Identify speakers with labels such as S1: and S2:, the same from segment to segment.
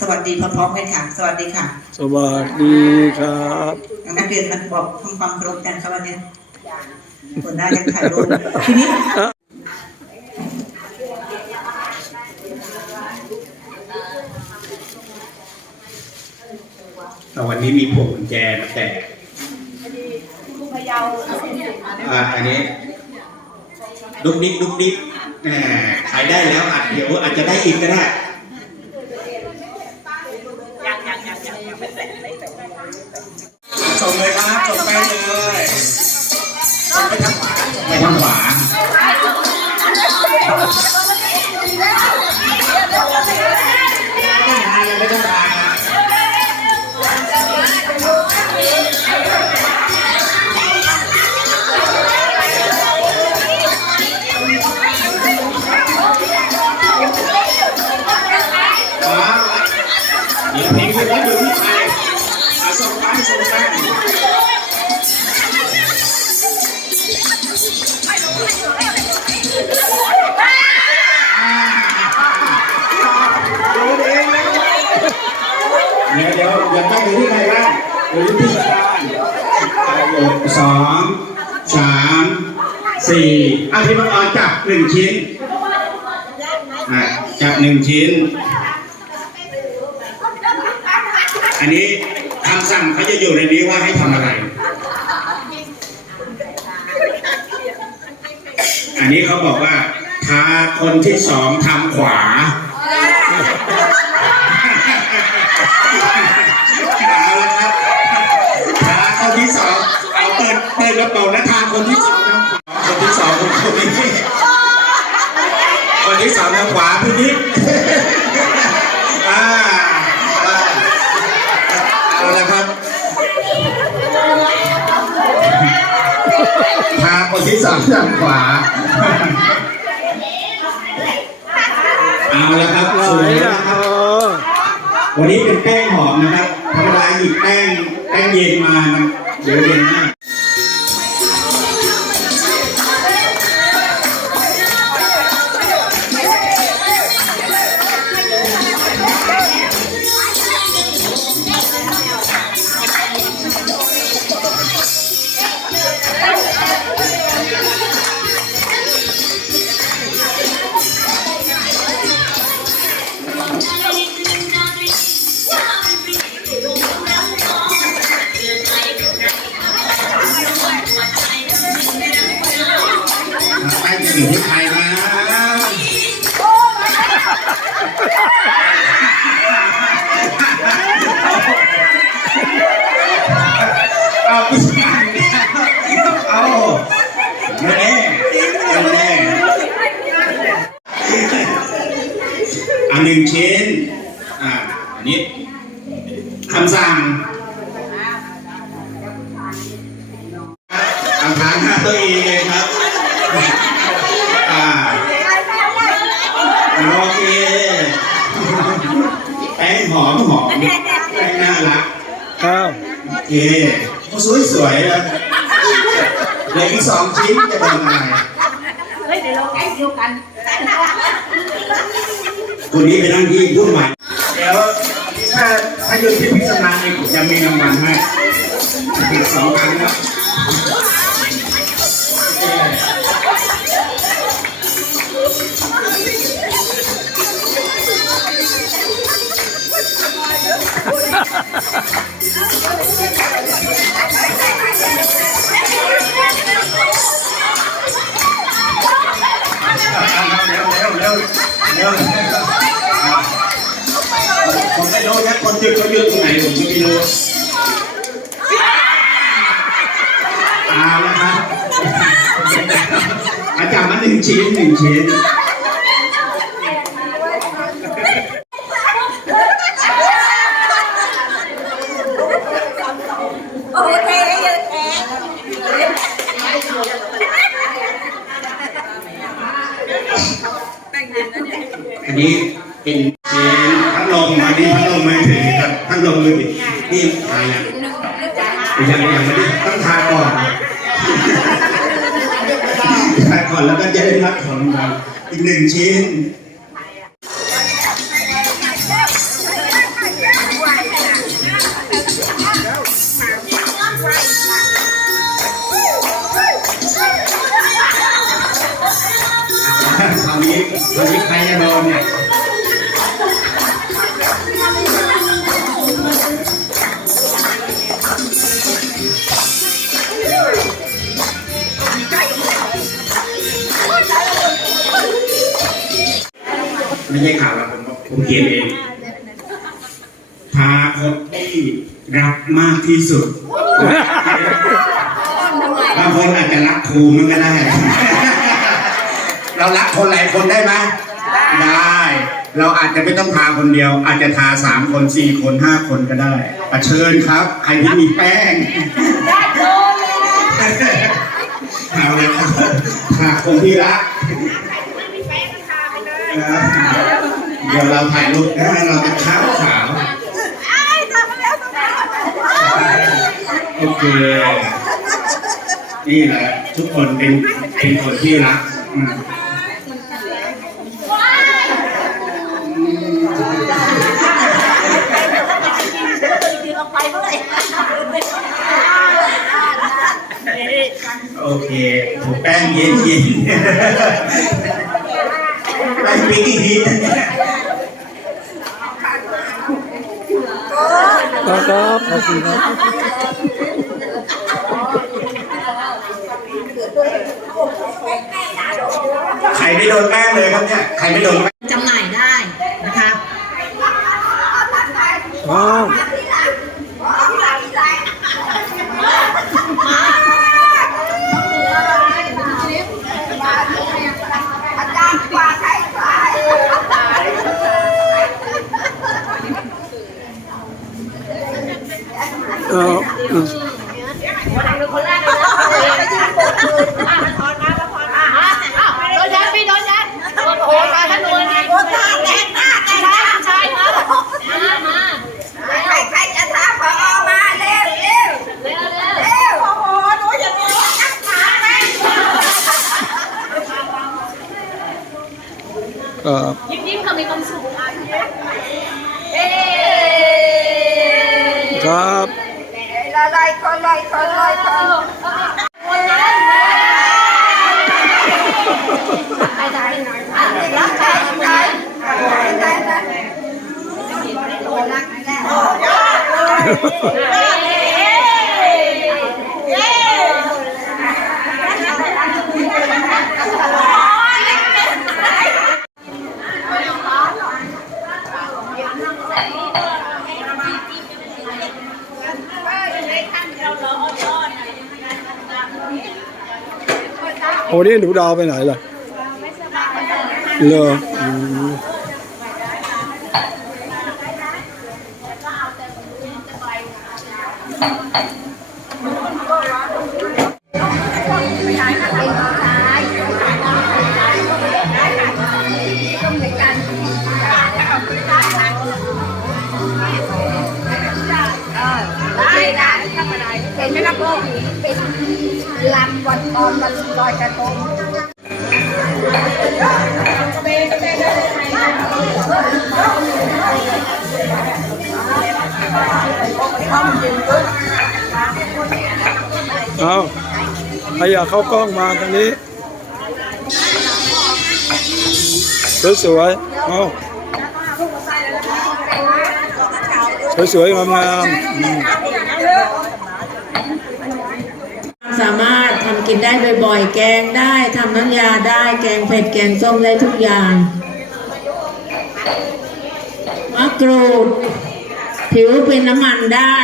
S1: สวัสดีพร้อมๆกันค่ะ สวัสดีค่ะ
S2: สวัสดีครับ
S1: นักเรียนมาบอกทำความเคารพกันครับวันนี้หัวหน้ายังถ่ายรูปทีนี้
S3: แต่วันนี้มีพวงกุญแจมาแจกอ่าอันนี้ดุกดิกดุกดิกแหมขายได้แล้วอาจเดี๋ยวอาจจะได้อีกก็ได้ ส่งเลยครับส่งไปเลยส่งไปทางขวาส่งไปทางขวา หนึ่งชิ้นอะจับหนึ่งชิ้น อันนี้คำสั่งเขาจะอยู่ในนี้ว่าให้ทำอะไร อันนี้เขาบอกว่าพาคนที่สองทำขวาเอาละครับพาคนที่สองเอาเปิดเปิดกระเป๋าแล้วทาคนที่สองทำขวาคนที่สองคนที่ คนที่สามทางขวา เอาละครับ
S2: ไห
S3: สวย
S2: อ
S3: ยู่ที่ใครนะเอาไปสิเอาไม่แน่ไม่แน่อันหนึ่งชิ้น อ่า อันนี้คำสั่งเอาทางห้าตัวเองเลยครับ อ่า โอเค แป้ง หอมหอมแป้งน่ารัก
S2: ครับ
S3: โอเคสวยสวยๆนะเหลืออีกสองชิ้นจะเป็นอะไร
S4: เฮ้ยเดี๋ยวเราแก๊งเดียวกัน
S3: คนนี้ไปนั่งที่รุ่นใหม่เดี๋ยวถ้าถ้ายืนที่พิจารณาเองผมจะมีรางวัลให้อีกสองครั้งนะเร็ว เร็วเร็วเร็วผมไม่รู้นะคนจุดเขายื พัดลมมานนี้พัดลมมือถือครับพัดลมมือถือนี่ยังยังยังไม่ได้ต้องทาก่อนทาก่อนแล้วก็จะได้รับผลครับอีกหนึ่งชิ้นคราวนี้วันนี้ใครจะโดนเนี่ย ผมเขียนเองพาคนที่รักมากที่สุดบางคนอาจจะรักครูมันก็ได้ เรารักคนหลายคนได้ไหมได้ เราอาจจะไม่ต้องทาคนเดียว อาจจะทาสามคนสี่คนห้าคนก็ได้อะเชิญครับใครที่มีแป้งเอาเลยครับทาคนที่รักนะเเดี๋ยวเราถ่ายรูปนะเราจะข้าวขาวโอเค นี่แหละทุกคนเป็นเป็นคนที่รักอืมโอเคถูกแป้งเย็นเย็นแป้งปีกี่ทีนะเนี่ย
S2: ครับครับขอบคุณครับ
S3: ใครไม่โดนแป้งเลยครับเนี่ย ใครไม่โดนแป้ง
S1: จำหน่ายได้นะคะ
S2: อ้าว
S4: อาจารย์กว่าใครกว่า
S2: เอออืม
S4: โดนยันพี่โดนยันโดนโหมาท่านโดนยันโดนตาแดงหน้าแดงหน้าใช่ครับมามาใครใครจะท้าพอมาเร็วเร็วเร็วเร็วโอ้โหหนูอย่ามีนักขาแม่
S2: ครับ
S4: ยิ้มยิ้มเขามีความสุขเอ๊
S2: ครับ
S4: ละลายคนลอยคนลอยคนคนนั้นไปไหนรักใครใครใครนะรักแล้ว
S2: โอ้นี่หนูดาวไปไหนล่ะเลอ
S4: ไรเห็นไหมครับพ่อเป็นลำวันตอนวันลอยกระทง
S2: เอาใครอยากเข้ากล้องมาทางนี้ สวยๆเอาสวยๆงามๆอืม
S5: สามารถทำกินได้บ่อยๆ แกงได้ทำน้ำยาได้ แกงเผ็ดแกงส้มได้ทุกอย่างมะกรูด ผิวเป็นน้ำมันได้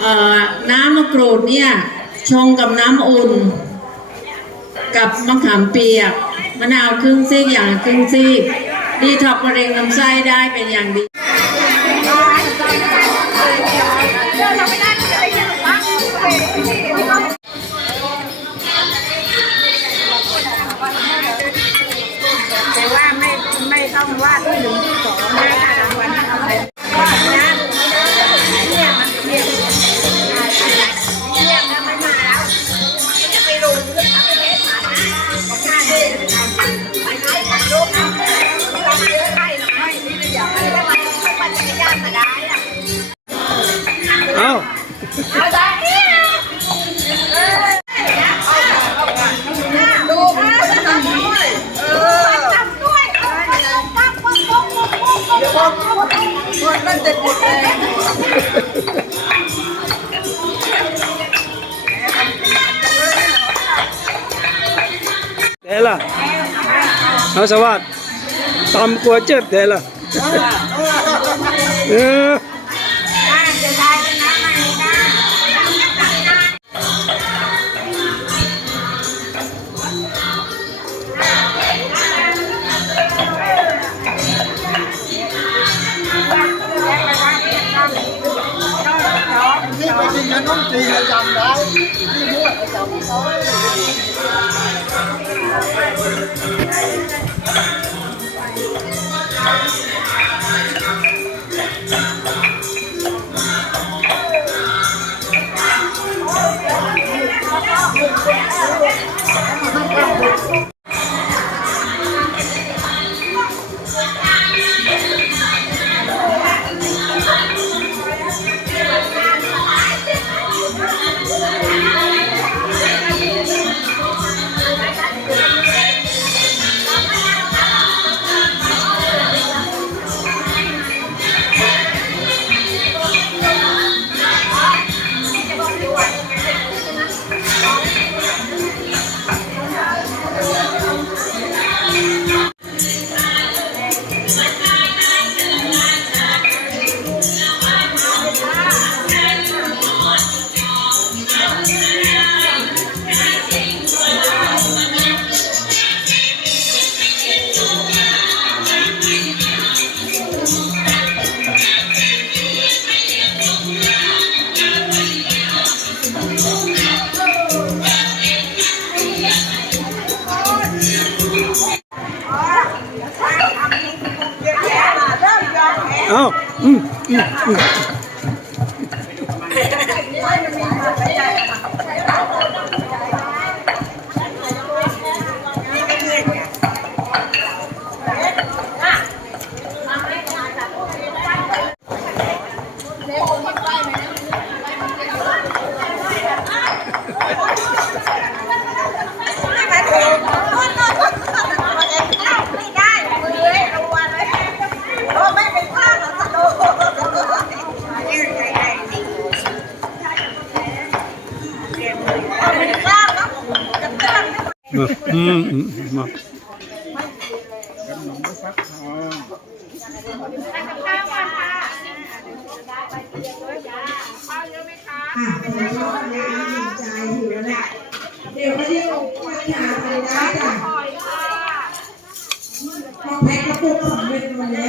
S5: เอ่อน้ำมะกรูดเนี่ยชงกับน้ำอุ่น กับมะขามเปียกมะนาวครึ่งซีกอย่างครึ่งซีกดีท็อกมะเร็งลำไส้ได้เป็นอย่างดี
S4: ไม่ต้องวาดที่หนึ่งที่สอง เอา
S2: สวัสดิ์ตำกลัวเจ็บแท้ละเออ
S6: จะได้เป็นน้ำมันได้
S7: นี่ไปกินขนมจีนจำได้ที่นวดจำเข Thank
S2: you. อืมอืมมา
S6: เดี๋
S8: ยวไม่ได้ลงมาที่หาไปได้จ้ะพอแพ็คกระปุกสำเร็จวันนี้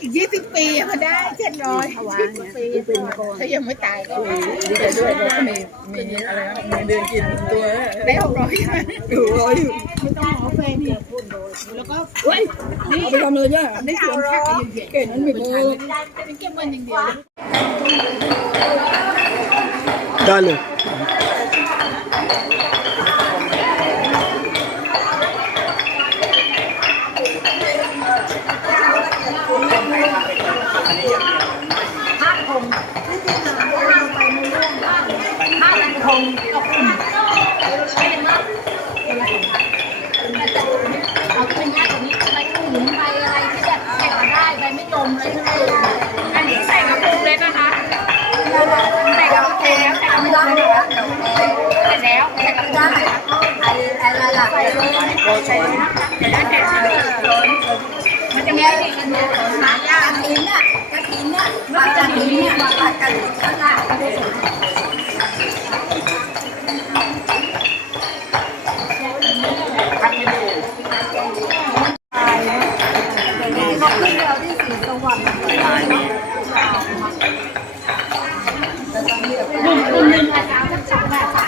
S2: อี
S7: กยี่สิบปีมาได้เจ็ดร้อยปีถ้ายังไม่ตายก็ดีใจด้วยเราก็มีมีอะไรนะมีเดือนกินตัวได้หกร้อยหกร้อยไม่ต้องขอแฟนเนี่ยพูดโดยแล้วก็เฮ้ยเอาไปทำอะไรเนี่ยได้สวนแค่เก่งนั้นไม่พอ
S2: ได้เลย
S4: เอา แล้วใส่กระปุกได้อะไรล่ะใส่เลยใส่เลยนะคะเดี๋ยวได้แต่ชิ้นเลยมันจะมีอะไรกันเนี่ยหายากกระถินน่ะกระถินน่ะปลากระถินเนี่ยปลากระถินข้างล่าง